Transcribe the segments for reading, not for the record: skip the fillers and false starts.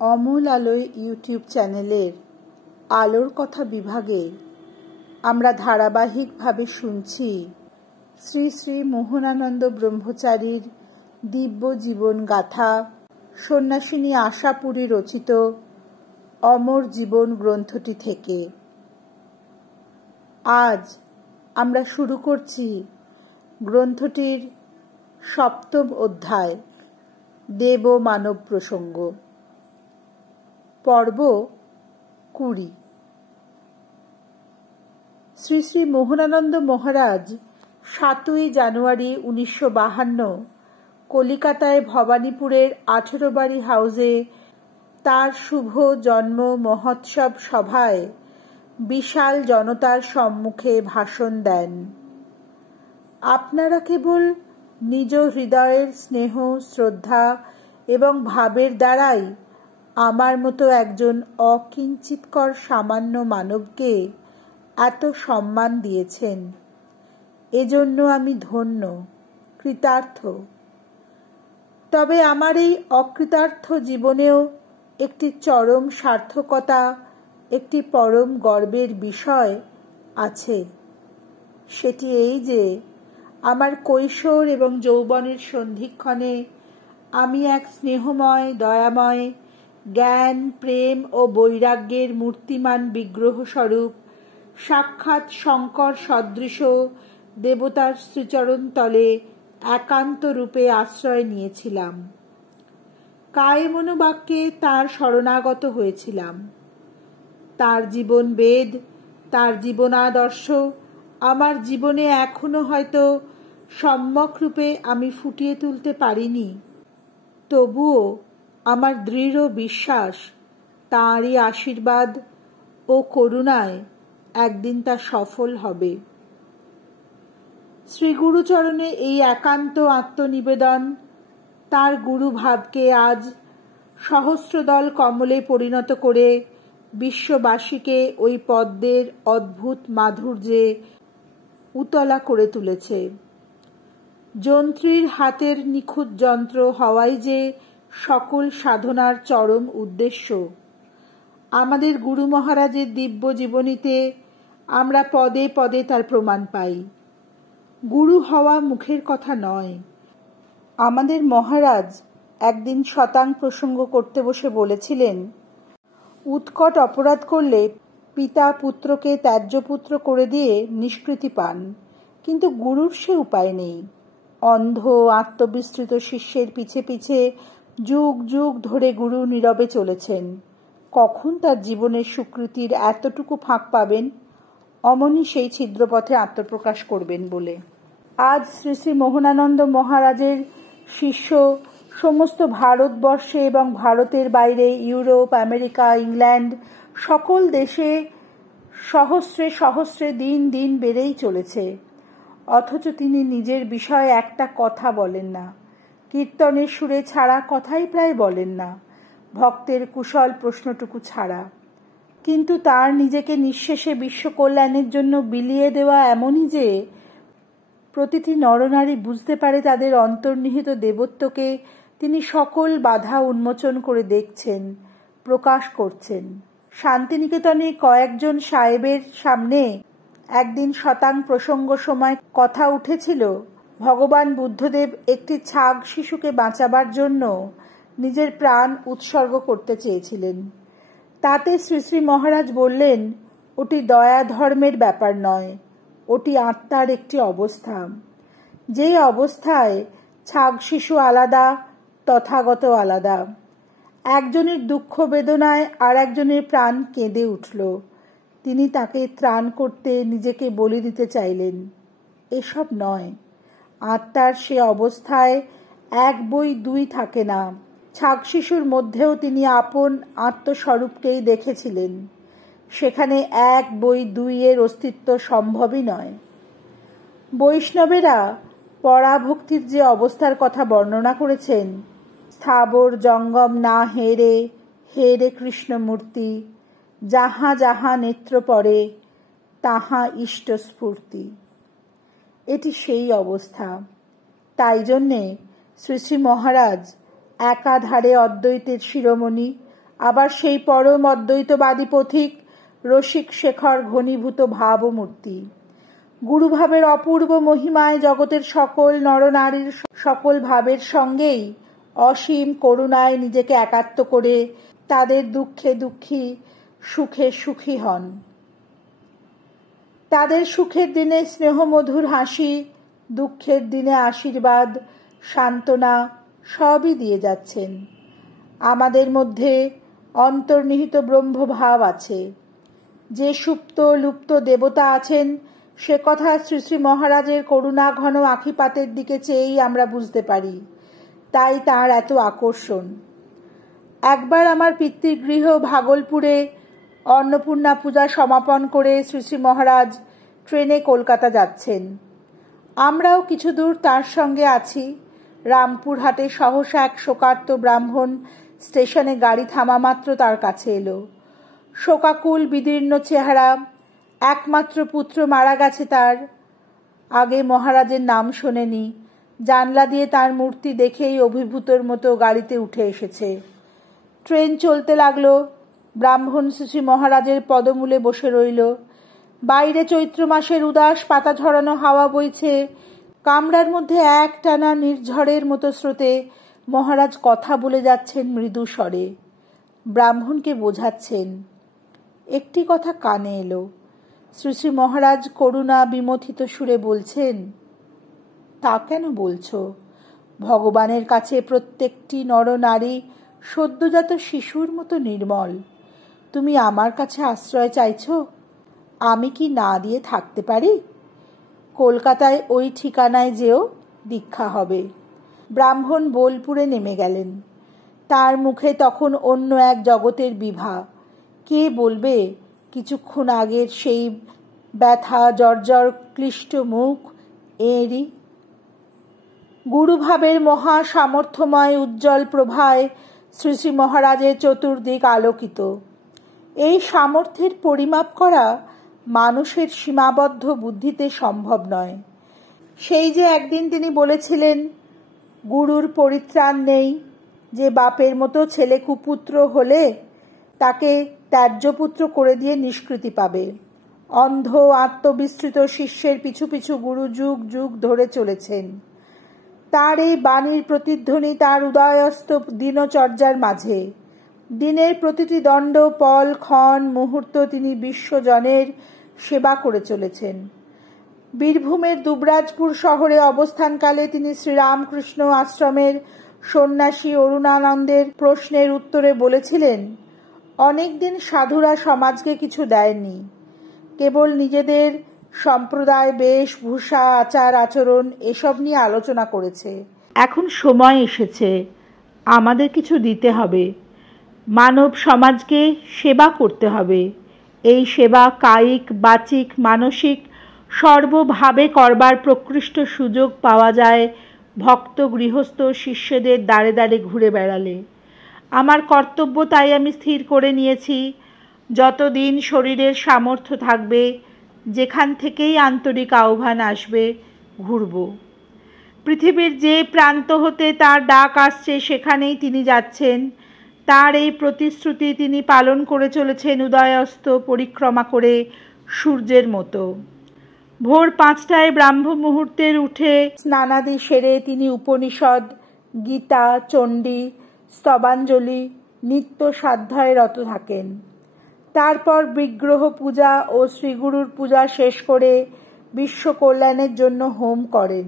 অমল আলোয় ইউটিউব চ্যানেলের আলোর কথা বিভাগে আমরা ধারাবাহিকভাবে শুনছি শ্রী শ্রী মোহনানন্দ ব্রহ্মচারীর দিব্য জীবন গাথা, সন্ন্যাসিনী আশাপুরী রচিত অমর জীবন গ্রন্থটি থেকে। আজ আমরা শুরু করছি গ্রন্থটির 7ম অধ্যায়, দেব মানব প্রসঙ্গ, পর্ব 20। শ্রী শ্রী মোহনানন্দ মহারাজ 7ই জানুয়ারি 1952 কলিকাতায় ভবানীপুরের 18 বাড়ি হাউসে তার শুভ জন্ম মহোৎসব সভায় বিশাল জনতার সম্মুখে ভাষণ দেন। আপনারা কেবল নিজ হৃদয়ের স্নেহ, শ্রদ্ধা এবং ভাবের দ্বারাই আমার মতো একজন অকিঞ্চিৎকর সামান্য মানবকে এত সম্মান দিয়েছেন। এজন্য আমি ধন্য, কৃতার্থ। তবে আমার এই অকৃতার্থ জীবনেও একটি চরম সার্থকতা, একটি পরম গর্বের বিষয় আছে। সেটি এই যে আমার কৈশোর এবং যৌবনের সন্ধিক্ষণে আমি এক স্নেহময়, দয়াময়, জ্ঞান, প্রেম ও বৈরাগ্যের মূর্তিমান বিগ্রহস্বরূপ সাক্ষাৎ শঙ্কর সদৃশ দেবতার শ্রীচরণ তলে একান্ত রূপে আশ্রয় নিয়েছিলাম। কায়ে মনোবাক্যে তাঁর শরণাগত হয়েছিলাম। তার জীবন বেদ, তার জীবনাদর্শ আমার জীবনে এখনো হয়তো সম্যক রূপে আমি ফুটিয়ে তুলতে পারিনি, তবুও আমার দৃঢ় বিশ্বাস তাঁরই আশীর্বাদ ও করুণায় একদিন তা সফল হবে। শ্রী গুরুচরণে এই একান্ত আত্মনিবেদন তার গুরুভাবকে আজ সহস্রদল কমলে পরিণত করে বিশ্ববাসীকে ওই পদ্মের অদ্ভুত মাধুর্যে উতলা করে তুলেছে। যন্ত্রীর হাতের নিখুঁত যন্ত্র হওয়াই যে সকল সাধনার চরম উদ্দেশ্য, আমাদের গুরু মহারাজের দিব্য জীবনীতে আমরা পদে পদে তার প্রমাণ পাই। গুরু হওয়া মুখের কথা নয়। আমাদের মহারাজ একদিন শতাং প্রসঙ্গ করতে বসে বলেছিলেন, উৎকট অপরাধ করলে পিতা পুত্রকে ত্যায্যপুত্র করে দিয়ে নিষ্কৃতি পান, কিন্তু গুরুর সে উপায় নেই। অন্ধ আত্মবিস্তৃত শিষ্যের পিছে পিছে যুগ যুগ ধরে গুরু নীরবে চলেছেন। কখন তার জীবনের স্বীকৃতির এতটুকু ফাঁক পাবেন? অমনি সেই ছিদ্রপথে আত্মপ্রকাশ করবেন বলে। আজ শ্রী শ্রী মোহনানন্দ মহারাজের শিষ্য সমস্ত ভারতবর্ষে এবং ভারতের বাইরে ইউরোপ, আমেরিকা, ইংল্যান্ড সকল দেশে সহস্রে সহস্রে দিন দিন বেড়েই চলেছে। অথচ তিনি নিজের বিষয়ে একটা কথা বলেন না। কীর্তনের সুরে ছাড়া কথাই প্রায় বলেন না, ভক্তের কুশল প্রশ্নটুকু ছাড়া। কিন্তু তার নিজেকে নিঃশেষে বিশ্ব কল্যাণের জন্য বিলিয়ে দেওয়া এমনই যে প্রতিটি নরনারী বুঝতে পারে তাদের অন্তর্নিহিত দেবত্বকে তিনি সকল বাধা উন্মোচন করে দেখছেন, প্রকাশ করছেন। শান্তিনিকেতনে কয়েকজন সাহেবের সামনে একদিন শতাং প্রসঙ্গ সময় কথা উঠেছিল, ভগবান বুদ্ধদেব একটি ছাগ শিশুকে বাঁচাবার জন্য নিজের প্রাণ উৎসর্গ করতে চেয়েছিলেন। তাতে শ্রী শ্রী মহারাজ বললেন, ওটি দয়া ধর্মের ব্যাপার নয়, ওটি আত্মার একটি অবস্থা। যে অবস্থায় ছাগ শিশু আলাদা, তথাগত আলাদা। একজনের দুঃখ বেদনায় আর একজনের প্রাণ কেঁদে উঠল। তিনি তাকে ত্রাণ করতে নিজেকে বলি দিতে চাইলেন। এসব নয়। আত্মার সে অবস্থায় এক বই দুই থাকে না। ছাগ শিশুর মধ্যেও তিনি আপন আত্মস্বরূপকেই দেখেছিলেন। সেখানে এক বই দুইয়ের অস্তিত্ব সম্ভবই নয়। বৈষ্ণবেরা পরাভক্তির যে অবস্থার কথা বর্ণনা করেছেন, স্থাবর জঙ্গম না হেরে, হেরে কৃষ্ণমূর্তি, যাহা যাহা নেত্র পড়ে তাহা ইষ্ট স্ফূর্তি, এটি সেই অবস্থা। তাই জন্যে শ্রী শ্রী মহারাজ একাধারে অদ্বৈতের শিরোমণি আবার সেই পরম অদ্বৈতবাদী পথিক রসিক শেখর ঘনীভূত ভাবমূর্তি। গুরুভাবের অপূর্ব মহিমায় জগতের সকল নরনারীর সকল ভাবের সঙ্গেই অসীম করুণায় নিজেকে একাত্ম করে তাদের দুঃখে দুঃখী, সুখে সুখী হন। তাদের সুখের দিনে স্নেহমধুর হাসি, দুঃখের দিনে আশীর্বাদ, সান্ত্বনা সবই দিয়ে যাচ্ছেন। আমাদের মধ্যে অন্তর্নিহিত ব্রহ্মভাব আছে। যে সুপ্ত লুপ্ত দেবতা আছেন সে কথা শ্রী শ্রী মহারাজের করুণা ঘন আখিপাতের দিকে চেয়েই আমরা বুঝতে পারি। তাই তার এত আকর্ষণ। একবার আমার পিতৃগৃহ ভাগলপুরে অন্নপূর্ণা পূজা সমাপন করে শ্রী শ্রী মহারাজ ট্রেনে কলকাতা যাচ্ছেন। আমরাও কিছু দূর তার সঙ্গে আছি। রামপুরহাটে সহসা এক শোকার্ত ব্রাহ্মণ স্টেশনে গাড়ি থামা মাত্র তার কাছে এলো। শোকাকুল বিদীর্ণ চেহারা, একমাত্র পুত্র মারা গেছে তার। আগে মহারাজের নাম শোনেনি, জানলা দিয়ে তার মূর্তি দেখেই অভিভূতর মতো গাড়িতে উঠে এসেছে। ট্রেন চলতে লাগলো। ব্রাহ্মণ শ্রী মহারাজের পদমূলে বসে রইল। বাইরে চৈত্র মাসের উদাস পাতা ঝরানো হাওয়া বইছে। কামরার মধ্যে একটানা নির্ঝরের মতো স্রোতে মহারাজ কথা বলে যাচ্ছেন মৃদু স্বরে। ব্রাহ্মণকে বোঝাচ্ছেন। একটি কথা কানে এলো। শ্রী শ্রী মহারাজ করুণা বিমথিত সুরে বলছেন, তা কেন বলছো? ভগবানের কাছে প্রত্যেকটি নরনারী সদ্যজাত শিশুর মতো নির্মল। তুমি আমার কাছে আশ্রয় চাইছ? আমি কি না দিয়ে থাকতে পারি? কলকাতায় ওই ঠিকানায় যেও, দীক্ষা হবে। ব্রাহ্মণ বোলপুরে নেমে গেলেন। তার মুখে তখন অন্য এক জগতের বিভা। কে বলবে কিছুক্ষণ আগের সেই ব্যথা জর্জর ক্লিষ্ট মুখ এরই? গুরুভাবের মহা সামর্থ্যময় উজ্জ্বল প্রভায় শ্রী শ্রী মহারাজের চতুর্দিক আলোকিত। এই সামর্থ্যের পরিমাপ করা মানুষের সীমাবদ্ধ বুদ্ধিতে সম্ভব নয়। সেই যে একদিন তিনি বলেছিলেন, গুরুর পরিত্রাণ নেই। যে বাপের মতো ছেলে কুপুত্র হলে তাকে ত্যায্যপুত্র করে দিয়ে নিষ্কৃতি পাবে। অন্ধ আত্মবিস্তৃত শিষ্যের পিছু পিছু গুরু যুগ যুগ ধরে চলেছেন। তার এই বাণীর প্রতিধ্বনি তার উদয়স্ত দিনচর্যার মাঝে। দিনের প্রতিটি দণ্ড পল ক্ষণ মুহূর্ত তিনি বিশ্বজনের সেবা করে চলেছেন। বীরভূমের দুবরাজপুর শহরে অবস্থানকালে তিনি শ্রীরামকৃষ্ণ আশ্রমের সন্ন্যাসী অরুণানন্দের প্রশ্নের উত্তরে বলেছিলেন, অনেকদিন সাধুরা সমাজকে কিছু দেয়নি, কেবল নিজেদের সম্প্রদায় বেশভূষা আচার আচরণ এসব নিয়ে আলোচনা করেছে। এখন সময় এসেছে আমাদের কিছু দিতে হবে। মানব সমাজকে সেবা করতে হবে। এই সেবা কায়িক বাচিক মানসিক সর্বভাবে করবার প্রকৃষ্ট সুযোগ পাওয়া যায় ভক্ত গৃহস্থ শিষ্যদের দ্বারে দ্বারে ঘুরে বেড়ালে। আমার কর্তব্য তাই আমি স্থির করে নিয়েছি, যতদিন শরীরের সামর্থ্য থাকবে, যেখান থেকেই আন্তরিক আহ্বান আসবে, ঘুরব। পৃথিবীর যে প্রান্ত হতে তার ডাক আসছে সেখানেই তিনি যাচ্ছেন। তার এই প্রতিশ্রুতি তিনি পালন করে চলেছেন উদয়াস্ত পরিক্রমা করে সূর্যের মতো। ভোর 5টায় ব্রাহ্ম মুহূর্তের উঠে স্নানাদি সেরে তিনি উপনিষদ, গীতা, চণ্ডী, স্তবাঞ্জলি নিত্য সাধ্যায় রত থাকেন। তারপর বিগ্রহ পূজা ও শ্রীগুরুর পূজা শেষ করে বিশ্ব কল্যাণের জন্য হোম করেন।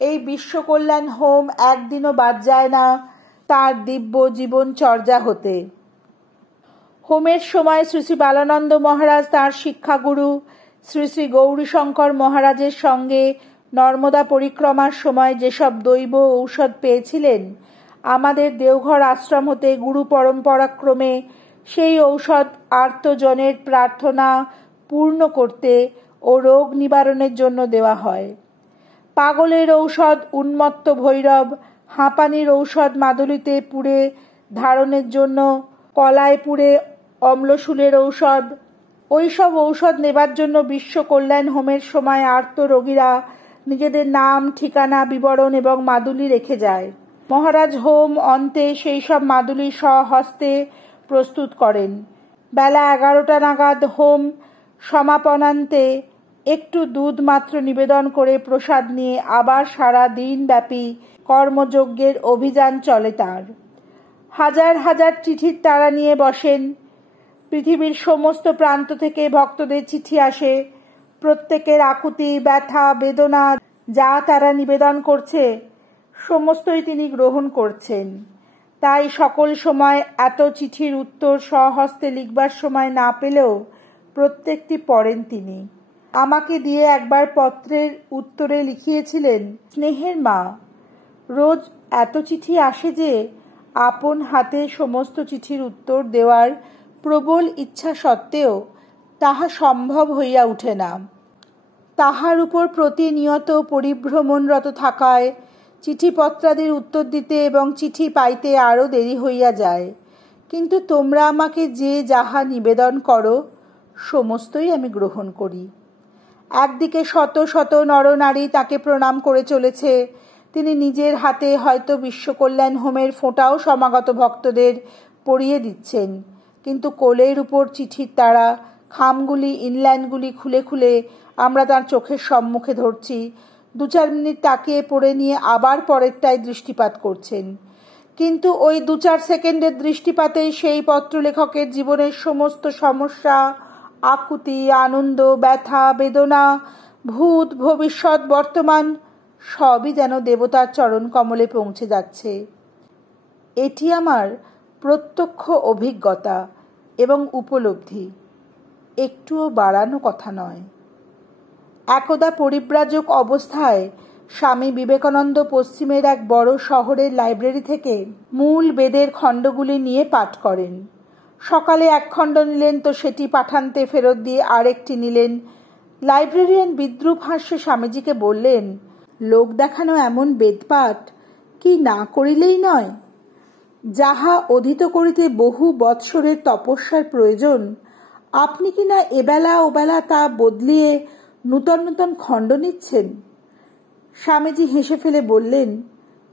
এই বিশ্বকল্যাণ হোম একদিনও বাদ যায় না তার দিব্য জীবন চর্যা হতে। হোমের সময় শ্রী শ্রী বালানন্দ মহারাজ তাঁর শিক্ষাগুরু শ্রী শ্রী গৌরীশঙ্কর মহারাজের সঙ্গে নর্মদা পরিক্রমার সময় যেসব দৈব ঔষধ পেয়েছিলেন, আমাদের দেওঘর আশ্রম হতে গুরু পরম্পরাক্রমে সেই ঔষধ আর্তজনের প্রার্থনা পূর্ণ করতে ও রোগ নিবারণের জন্য দেওয়া হয়। পাগলের ঔষধ উন্মত্ত ভৈরব, হাঁপানির ঔষধ মাদুলিতে পুড়ে ধারণের জন্য, কলায় পুড়ে অম্লশূলের ঔষধ, ওইসব ঔষধ নেবার জন্য বিশ্ব কল্যাণ হোমের সময় আর্ত রোগীরা নিজেদের নাম, ঠিকানা, বিবরণ এবং মাদুলি রেখে যায়। মহারাজ হোম অন্তে সেই সব মাদুলি স্বহস্তে প্রস্তুত করেন। বেলা 11টা নাগাদ হোম সমাপনান্তে একটু দুধ মাত্র নিবেদন করে প্রসাদ নিয়ে আবার সারা দিন ব্যাপী কর্মযজ্ঞের অভিযান চলে তার। হাজার হাজার চিঠির তাড়া নিয়ে বসেন। পৃথিবীর সমস্ত প্রান্ত থেকে ভক্তদের চিঠি আসে। প্রত্যেকের আকুতি, ব্যথা, বেদনা যা তারা নিবেদন করছে সমস্তই তিনি গ্রহণ করছেন। তাই সকল সময় এত চিঠির উত্তর স্বহস্তে লিখবার সময় না পেলেও প্রত্যেকটি পড়েন তিনি। আমাকে দিয়ে একবার পত্রের উত্তরে লিখিয়েছিলেন, স্নেহের মা, রোজ এত চিঠি আসে যে আপন হাতে সমস্ত চিঠির উত্তর দেওয়ার প্রবল ইচ্ছা সত্ত্বেও তাহা সম্ভব হইয়া উঠে না। তাহার উপর প্রতিনিয়ত পরিভ্রমণরত থাকায় চিঠিপত্রাদির উত্তর দিতে এবং চিঠি পাইতে আরও দেরি হইয়া যায়। কিন্তু তোমরা আমাকে যে যাহা নিবেদন করো সমস্তই আমি গ্রহণ করি। একদিকে শত শত নরনারী তাকে প্রণাম করে চলেছে। তিনি নিজের হাতে হয়তো বিশ্বকল্যাণ হোমের ফোঁটাও সমাগত ভক্তদের পরিয়ে দিচ্ছেন, কিন্তু কোলের উপর চিঠির তাড়া, খামগুলি, ইনল্যান্ডগুলি খুলে খুলে আমরা তার চোখের সম্মুখে ধরছি। 2-4 মিনিট তাকিয়ে পড়ে নিয়ে আবার পরেরটায় দৃষ্টিপাত করছেন। কিন্তু ওই 2-4 সেকেন্ডের দৃষ্টিপাতেই সেই পত্রলেখকের জীবনের সমস্ত সমস্যা, আকুতি, আনন্দ, ব্যথা, বেদনা, ভূত, ভবিষ্যৎ, বর্তমান সবই যেন দেবতার চরণ কমলে পৌঁছে যাচ্ছে। এটি আমার প্রত্যক্ষ অভিজ্ঞতা এবং উপলব্ধি, একটুও বাড়ানো কথা নয়। একদা পরিব্রাজক অবস্থায় স্বামী বিবেকানন্দ পশ্চিমের এক বড় শহরের লাইব্রেরি থেকে মূল বেদের খণ্ডগুলি নিয়ে পাঠ করেন। সকালে এক খণ্ড নিলেন তো সেটি পাঠান্তে ফেরত দিয়ে আরেকটি নিলেন। লাইব্রেরিয়ান বিদ্রূপ হাস্যে স্বামীজিকে বললেন, লোক দেখানো এমন বেদপাঠ কি না করিলেই নয়? যাহা অধীত করিতে বহু বৎসরের তপস্যার প্রয়োজন, আপনি কি না এবেলা ওবেলা তা বদলিয়ে নূতন নূতন খণ্ড নিচ্ছেন? স্বামীজি হেসে ফেলে বললেন,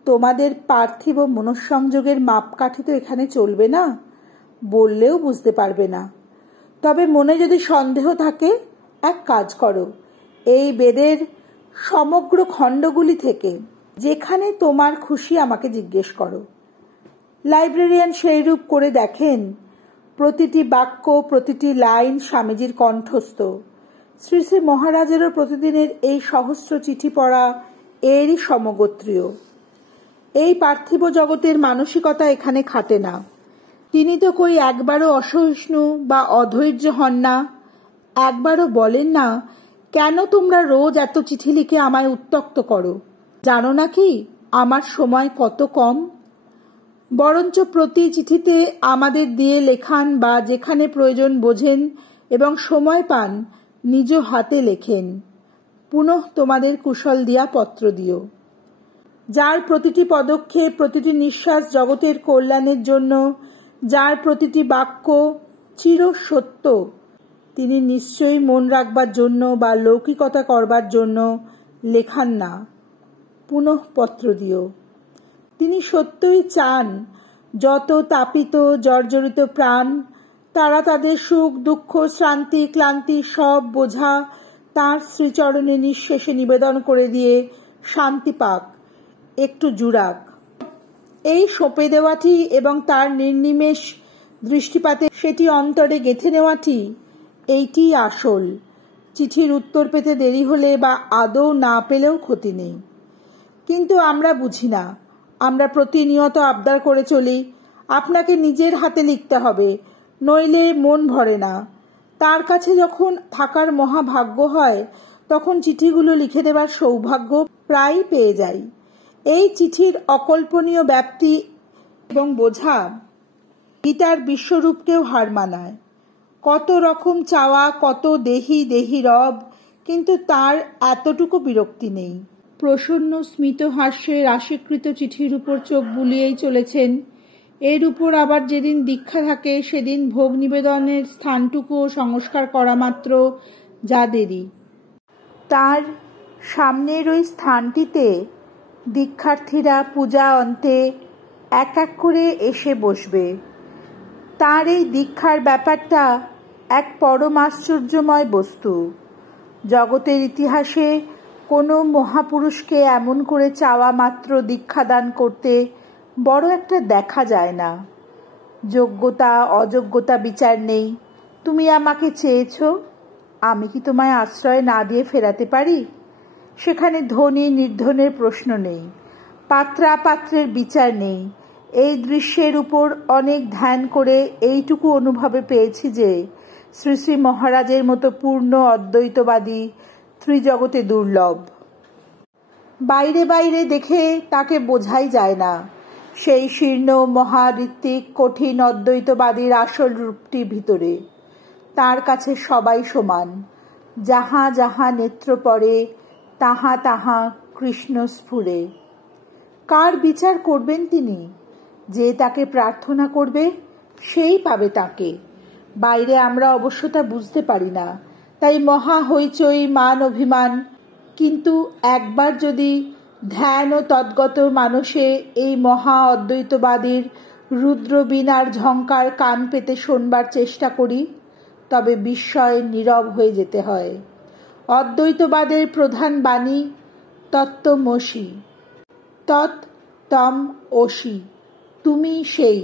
তোমাদের পার্থিব মনঃসংযোগের মাপকাঠি তো এখানে চলবে না, বললেও বুঝতে পারবে না। তবে মনে যদি সন্দেহ থাকে, এক কাজ করো, এই বেদের সমগ্র খণ্ডগুলি থেকে যেখানে তোমার খুশি আমাকে জিজ্ঞেস করো। লাইব্রেরিয়ান সেইরূপ করে দেখেন। প্রতিটি বাক্য, প্রতিটি লাইন স্বামীজির কণ্ঠস্থ। শ্রী শ্রী মহারাজেরও প্রতিদিনের এই সহস্র চিঠি পড়া এরই সমগোত্রীয়। এই পার্থিব জগতের মানসিকতা এখানে খাটে না। তিনি তো কই একবারও অসহিষ্ণু বা অধৈর্য হন না। একবারও বলেন না, কেন তোমরা রোজ এত চিঠি লিখে আমায় উত্ত্যক্ত করো? জানো না কি আমার সময় কত কম? বরঞ্চ প্রতি চিঠিতে আমাদের দিয়ে লেখান বা যেখানে প্রয়োজন বোঝেন এবং সময় পান নিজ হাতে লেখেন, পুনঃ তোমাদের কুশল দিয়া পত্র দিও। যার প্রতিটি পদক্ষেপ, প্রতিটি নিঃশ্বাস জগতের কল্যাণের জন্য, যার প্রতিটি বাক্য চির সত্য, তিনি নিশ্চয়ই মন রাখবার জন্য বা লৌকিকতা করবার জন্য লেখান না, পুনঃ পত্র দিও। তিনি সত্যই চান যত তাপিত জর্জরিত প্রাণ তারা তাদের সুখ, দুঃখ, শ্রান্তি, ক্লান্তি সব বোঝা তাঁর শ্রীচরণে নিঃশেষে নিবেদন করে দিয়ে শান্তি পাক, একটু জুড়াক। এই সঁপে দেওয়াটি এবং তার নির্নিমেষ দৃষ্টিপাতে সেটি অন্তরে গেঁথে নেওয়াটি, এইটি আসল। চিঠির উত্তর পেতে দেরি হলে বা আদৌ না পেলেও ক্ষতি নেই। কিন্তু আমরা বুঝি না। আমরা প্রতিনিয়ত আবদার করে চলি, আপনাকে নিজের হাতে লিখতে হবে, নইলে মন ভরে না। তার কাছে যখন থাকার মহাভাগ্য হয় তখন চিঠিগুলো লিখে দেবার সৌভাগ্য প্রায় পেয়ে যাই। এই চিঠির অকল্পনীয় ব্যাপ্তি এবং বোঝা গীতার বিশ্বরূপকেও হার মানায়। কত রকম চাওয়া, কত দেহি দেহি রব, কিন্তু তার এতটুকু বিরক্তি নেই। প্রসন্ন স্মিত হাস্যে রাশিকৃত চিঠির উপর চোখ বুলিয়েই চলেছেন। এর উপর আবার যেদিন দীক্ষা থাকে সেদিন ভোগ নিবেদনের স্থানটুকুও সংস্কার করা মাত্র যা দেরি। তার সামনের ওই স্থানটিতে দীক্ষার্থীরা পূজা অন্তে এক এক করে এসে বসবে। তার এই দীক্ষার ব্যাপারটা এক পরম আশ্চর্যময় বস্তু। জগতের ইতিহাসে কোনো মহাপুরুষকে এমন করে চাওয়া মাত্র দীক্ষাদান করতে বড় একটা দেখা যায় না। যোগ্যতা অযোগ্যতা বিচার নেই। তুমি আমাকে চেয়েছ, আমি কি তোমায় আশ্রয় না দিয়ে ফেরাতে পারি? সেখানে ধনী নির্ধনের প্রশ্ন নেই, পাত্রাপাত্রের বিচার নেই। এই দৃশ্যের উপর অনেক ধ্যান করে এইটুকু অনুভবে পেয়েছি যে শ্রী শ্রী মহারাজের মতো পূর্ণ অদ্বৈতবাদী ত্রিজগতে দুর্লভ। বাইরে বাইরে দেখে তাকে বোঝাই যায় না। সেই শীর্ণ মহাঋত্বিক কঠিন অদ্বৈতবাদীর আসল রূপটি ভিতরে। তার কাছে সবাই সমান। যাহা যাহা নেত্র পড়ে তাহা তাহা কৃষ্ণ স্ফুরে। কার বিচার করবেন তিনি? যে তাকে প্রার্থনা করবে সেই পাবে তাকে। বাইরে আমরা অবশ্য তা বুঝতে পারি না, তাই মহা হইচই মান অভিমান। কিন্তু একবার যদি ধ্যান ও তদ্গত মানসে এই মহা অদ্বৈতবাদীর রুদ্রবীণার ঝঙ্কার কান পেতে শোনবার চেষ্টা করি, তবে বিস্ময়ে নীরব হয়ে যেতে হয়। অদ্বৈতবাদের প্রধান বাণী তত্ত্বমসি, তৎ তম অসি, তুমি সেই।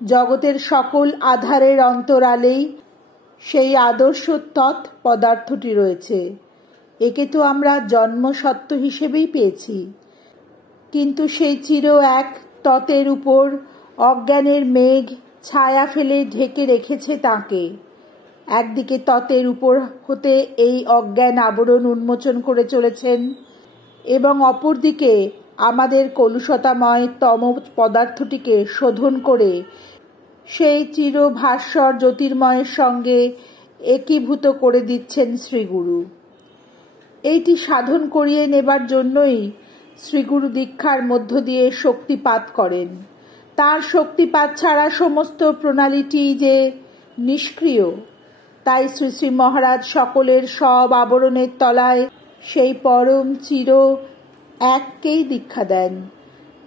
জগতের সকল আধারের অন্তরালেই সেই আদর্শ তৎ পদার্থটি রয়েছে। একে তো আমরা জন্মসত্ত্ব হিসেবেই পেয়েছি, কিন্তু সেই চির এক ততের উপর অজ্ঞানের মেঘ ছায়া ফেলে ঢেকে রেখেছে তাকে। একদিকে ততের উপর হতে এই অজ্ঞান আবরণ উন্মোচন করে চলেছেন, এবং অপরদিকে আমাদের কলুষতাময় তম পদার্থটিকে শোধন করে সেই চির ভাস্বর জ্যোতির্ময়ের সঙ্গে একীভূত করে দিচ্ছেন শ্রীগুরু। এইটি সাধন করিয়ে নেবার জন্যই শ্রীগুরু দীক্ষার মধ্য দিয়ে শক্তিপাত করেন। তার শক্তিপাত ছাড়া সমস্ত প্রণালীটি যে নিষ্ক্রিয়। তাই শ্রী শ্রী মহারাজ সকলের সব আবরণের তলায় সেই পরম চির এককেই দীক্ষা দেন।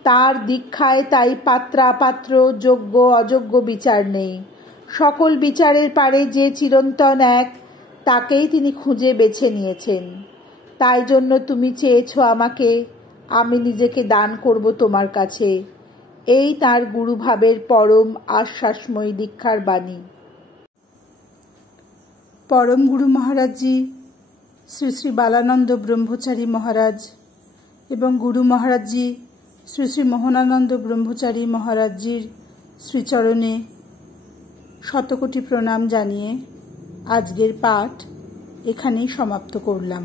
তার দীক্ষায় তাই পাত্রাপাত্র যোগ্য অযোগ্য বিচার নেই। সকল বিচারের পারে যে চিরন্তন এক, তাকেই তিনি খুঁজে বেছে নিয়েছেন। তাই জন্য তুমি চেয়েছ আমাকে, আমি নিজেকে দান করব তোমার কাছে। এই তার গুরুভাবের পরম আশ্বাসময়ী দীক্ষার বাণী। পরম গুরু মহারাজজি শ্রী শ্রী বালানন্দ ব্রহ্মচারী মহারাজ এবং গুরু মহারাজজি শ্রী শ্রী মোহনানন্দ ব্রহ্মচারী মহারাজজির শ্রীচরণে শতকোটি প্রণাম জানিয়ে আজকের পাঠ এখানেই সমাপ্ত করলাম।